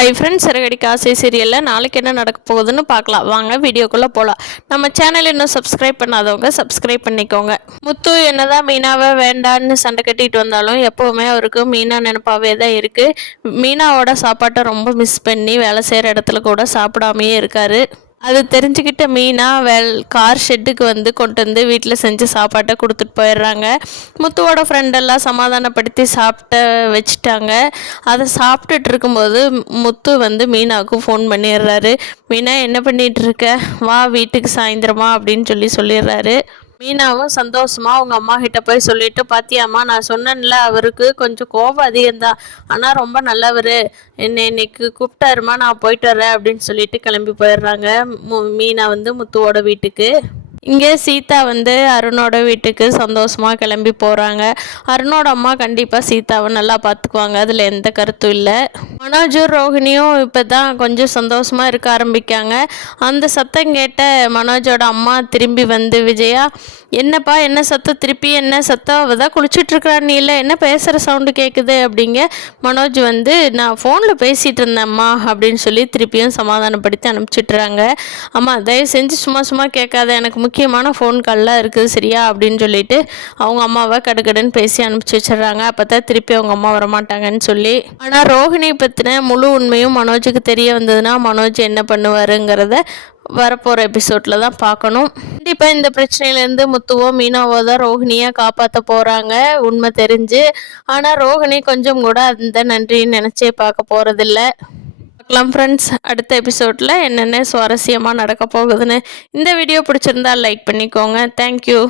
Hi friends, Siragadikka ஆசை சீரியலில் நாளைக்கு என்ன நடக்க போகுதுன்னு பார்க்கலாம். வாங்க வீடியோக்குள்ளே போகலாம். நம்ம சேனல் இன்னும் சப்ஸ்கிரைப் பண்ணாதவங்க சப்ஸ்கிரைப் பண்ணிக்கோங்க. முத்து என்னதான் மீனாவை வேண்டான்னு சண்டை கட்டிட்டு வந்தாலும் எப்போவுமே அவருக்கு மீனா நினப்பாவே தான் இருக்குது. மீனாவோட சாப்பாட்டை ரொம்ப மிஸ் பண்ணி வேலை செய்கிற இடத்துல கூட சாப்பிடாமையே இருக்காரு. அது தெரிஞ்சுக்கிட்ட மீனா கார் ஷெட்டுக்கு கொண்டு வந்து வீட்டில் செஞ்சு சாப்பாட்டை கொடுத்துட்டு போயிடுறாங்க. முத்துவோட ஃப்ரெண்டெல்லாம் சமாதானப்படுத்தி சாப்பிட்ட வச்சுட்டாங்க. அதை சாப்பிட்டுட்டு இருக்கும்போது முத்து மீனாவுக்கு ஃபோன் பண்ணிடுறாரு. மீனா, என்ன பண்ணிகிட்டு இருக்க, வா வீட்டுக்கு சாயந்தரமா அப்படின்னு சொல்லிடுறாரு. மீனாவும் சந்தோஷமாக அவங்க அம்மா கிட்ட போய் சொல்லிட்டு, பாத்தியாம்மா நான் சொன்னேன்ல, அவருக்கு கொஞ்சம் கோபம் அதிகம்தான், ஆனால் ரொம்ப நல்லவர், என்னை இன்னைக்கு கூப்பிட்டாருமா, நான் போயிட்டு வரேன் அப்படின்னு சொல்லிட்டு கிளம்பி போயிடுறாங்க. மீனா முத்துவோட வீட்டுக்கு. இங்கே சீதா அருணோட வீட்டுக்கு சந்தோஷமாக கிளம்பி போகிறாங்க. அருணோட அம்மா கண்டிப்பாக சீதாவை நல்லா பார்த்துக்குவாங்க, அதில் எந்த கருத்தும் இல்லை. மனோஜும் ரோஹிணியும் இப்போ தான் கொஞ்சம் சந்தோஷமாக இருக்க ஆரம்பிக்காங்க. அந்த சத்தம் கேட்ட மனோஜோட அம்மா திரும்பி விஜயா, என்னப்பா என்ன சத்தம், திருப்பி என்ன சத்தம், அவள் தான் குளிச்சுட்ருக்கிறா, நீ இல்லை என்ன பேசுகிற சவுண்டு கேட்குது அப்படிங்க. மனோஜ் நான் ஃபோனில் பேசிகிட்டு இருந்தேம்மா அப்படின்னு சொல்லி திருப்பியும் சமாதானப்படுத்தி அனுப்பிச்சிட்றாங்க. அம்மா தயவு செஞ்சு சும்மா சும்மா கேட்காத, எனக்கு முக்கியமான ஃபோன் கால்லாம் இருக்குது சரியா அப்படின்னு சொல்லிட்டு அவங்க அம்மாவை கடுக்கடுன்னு பேசி அனுப்பிச்சி வச்சிடுறாங்க. அப்போ தான் திருப்பி அவங்க அம்மா வரமாட்டாங்கன்னு சொல்லி. ஆனால் ரோஹிணி பற்றின முழு உண்மையும் மனோஜுக்கு தெரிய வந்ததுன்னா மனோஜ் என்ன பண்ணுவாருங்கிறத வரப்போகிற எபிசோடில் தான் பார்க்கணும். கண்டிப்பாக இந்த பிரச்சனையிலேருந்து முத்துவோ மீனாவோ தான் ரோஹிணியை காப்பாற்ற போகிறாங்க உண்மை தெரிஞ்சு. ஆனால் ரோஹிணி கொஞ்சம் கூட அந்த நன்றின்னு நினச்சே பார்க்க போகிறதில்ல. பார்க்கலாம் ஃப்ரெண்ட்ஸ், அடுத்த எபிசோடில் என்னென்ன சுவாரஸ்யமாக நடக்க போகுதுன்னு. இந்த வீடியோ பிடிச்சிருந்தா லைக் பண்ணிக்கோங்க. தேங்க்யூ.